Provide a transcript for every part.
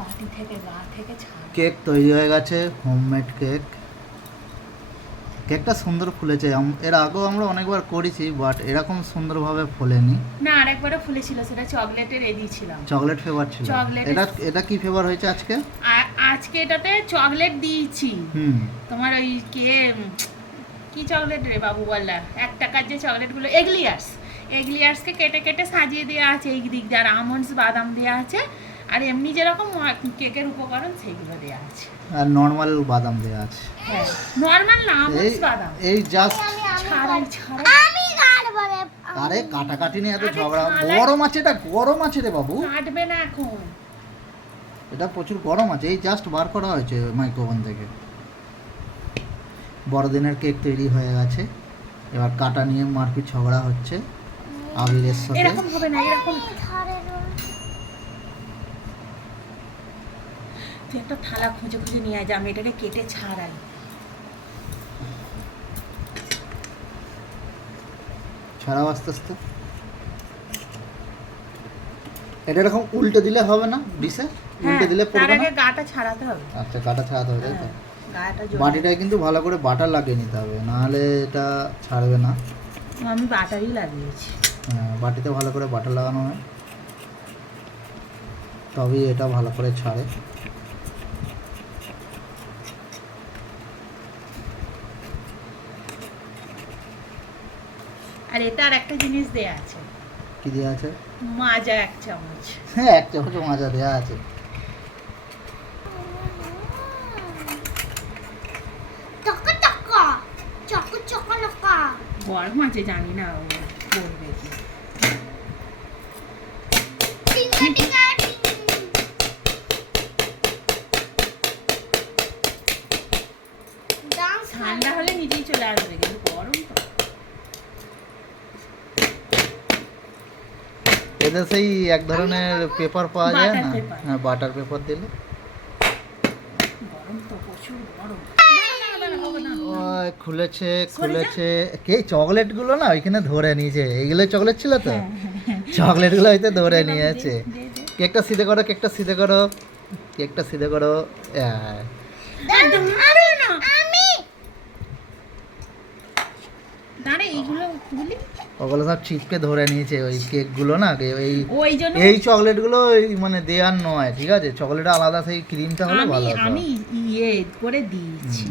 বাটি থেকে গা থেকে ছাড়। কেক তৈরি হয়ে গেছে, হোমমেড কেক। কেকটা সুন্দর ফুলেছে। এর আগেও আমরা অনেকবার করেছি, বাট এরকম সুন্দরভাবে ফোলেনি। না, আরেকবারও ফুলেছিল, সেটা চকলেটের দিয়েছিলাম। চকলেট ফ্লেভার ছিল। এটা কি ফ্লেভার হয়েছে আজকে? আজকে এটাতে চকলেট দিয়েছি। তোমার ওই কি চকলেট রে বাবু বললা, 1 টাকার যে চকলেটগুলো, এগলিয়ার্সকে কেটে কেটে সাজিয়ে দেওয়া আছে এই দিক দিয়ে, আর আমন্ডস বাদাম দেওয়া আছে, আর এমনি যেরকম কেকের উপকরণ সেইগুলো দেওয়া আছে, আর নরমাল বাদাম দেওয়া আছে। হ্যাঁ, নরমাল না, আমন্ডস বাদাম। এই জাস্ট ছাড়াই আমি কাটবো রে। আরে কাটাকাটি নিয়ে এত ঝগড়া। গরম আছে, এটা গরম আছে রে বাবু। কাটবে না এখন, এটা প্রচুর গরম আছে। এই জাস্ট বার করা হয়েছে মাইক্রোওভেন থেকে। বড়দিনের কেক তৈরি হয়ে গেছে। এবার কাটা নিয়ে মারপিট ঝগড়া হচ্ছে আবিরের সাথে। এরকম হবে না, এরকম তুই একটা থালা খুঁজে খুঁজে নিয়ে আয়, আমি এটাকে কেটে ছাড়াই। ছাড়াও আস্তে আস্তে। এটা এরকম উল্টে দিলে হবে না ডিশে? উল্টে দিলে তার পড়বে না? আগে গাটা ছাড়াতে হবে। আচ্ছা, কাটা ছাড়াতে হবে, তাই তো? গাটা বাটিটায় কিন্তু ভালো করে বাটার লাগিয়ে নিতে হবে, নাহলে এটা ছাড়বে না। আমি বাটারই লাগিয়েছি। হ্যাঁ, বাটিতে ভালো করে বাটার লাগানো হয়, তবেই এটা ভালো করে ছাড়ে। আর এটা আর একটা জিনিস দেয়া আছে। কি দেওয়া আছে? মাজা 1 চামচ। হ্যাঁ, 1 চামচ মাজা দেওয়া আছে। চকা চকা চকা চকা লকা। গরম আছে, জানি না ও করবে কি। টিঙ্গা টিঙ্গা ডান্স। ঠান্ডা হলে নিজেই চলে আসবে, কিন্তু গরম তো। এদের সেই এক ধরনের পেপার পাওয়া যায় Butter না? paper। হ্যাঁ, বাটার পেপার দিলে। গরম তো, প্রচুর গরম। ওই খুলেছে। কে চকলেটগুলো না ওইখানে ধরে নিয়েছে। এইগুলো চকলেট ছিল তো, চকলেটগুলো হয়তো ধরে নিয়েছে। কেকটা সিধে করো, কেকটা সিধে করো, কেকটা সিধে করো। আরে না, আমি দাঁড়া, এইগুলো খুলি। ওগুলো সব চিপকে ধরে নিয়েছে ওই কেকগুলো না। ওই জন্য এই চকলেটগুলো মানে দেওয়ার নয়, ঠিক আছে? চকলেট আলাদা, সেই ক্রিমটা হলে ভালো হতো। আমি ইয়ে করে দিয়েছি।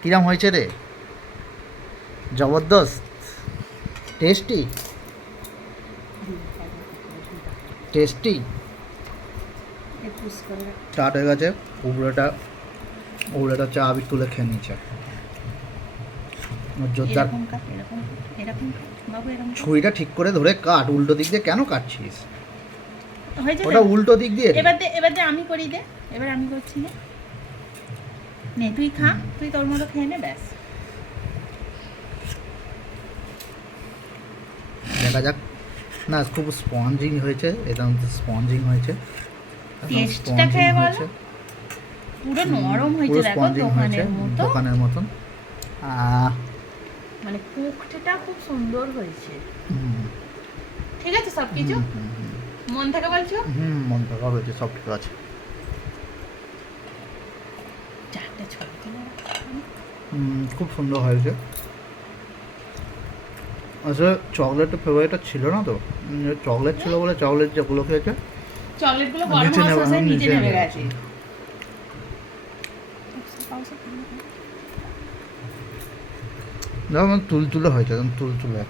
কিরম হয়েছে রে? জবরদস্ত, টেস্টি টেস্টি। স্টার্ট হয়ে গেছে। উপরেটা চা আবির তুলে খেয়ে নিচ্ছে। জোরদার। ছুরিটা ঠিক করে ধরে কাট, উল্টো দিক দিয়ে কেন কাটছিস? ওটা উল্টো দিক দিয়ে। এবার আমি করি দে, এবার আমি করছি না। নে তুই খা, তুই তোর মতো খেয়ে নে, ব্যাস। দেখা যাক। না, খুব স্পঞ্জিং হয়েছে, একদম স্পঞ্জিং হয়েছে। টেস্টটা খেয়ে বলো। পুরো নরম হয়েছে, দেখো দোকানের মতন। মানে কুকটা খুব সুন্দর হয়েছে। ঠিক আছে সব কিছু? মন থেকে বলছো? মন থেকে হয়েছে, সব ঠিক আছে। চারটা ছবি তুলে খুব সুন্দর হয়েছে। আসলে চকলেটের ফেভারিটটা ছিল না তো, চকলেট ছিল বলে চকলেট যেগুলো খেয়েছে চকলেটগুলো গরম হওয়ার সাথে নিচে নেমে গেছে। যেমন তুলতুলে হয়েছে, একদম তুলতুলে।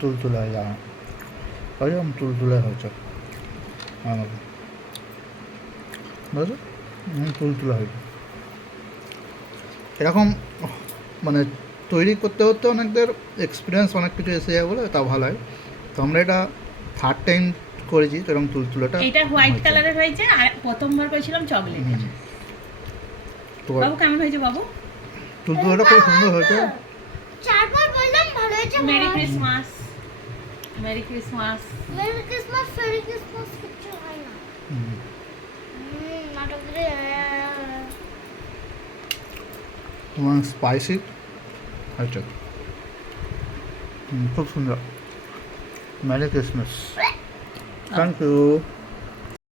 তুলতুলে হয়ে যাবে, ওইরকম তুলতুলে হয়েছে। বুঝলো? তুলতুলে হয়েছে এরকম। মানে তৈরি করতে করতে অনেকদের এক্সপিরিয়েন্স, অনেক কিছু এসে যায় বলে, তা ভালো হয়। তো আমরা এটা 3rd টাইম করেছি, তো এরকম তুলতুলেটা। এটা হোয়াইট কালারের হয়েছে, আর প্রথমবার করেছিলাম চকলেটের। বাবু কেমন হয়েছে বাবু? তুলতুলেটা খুব সুন্দর হয়েছে। চারবার বললাম ভালো হয়েছে। Merry Christmas, merry Christmas. Merry Christmas, merry Christmas কিছু হয় না। নাটক রে। তোমার স্পাইসি হয়েছে, খুব সুন্দর। Merry Christmas. Thank you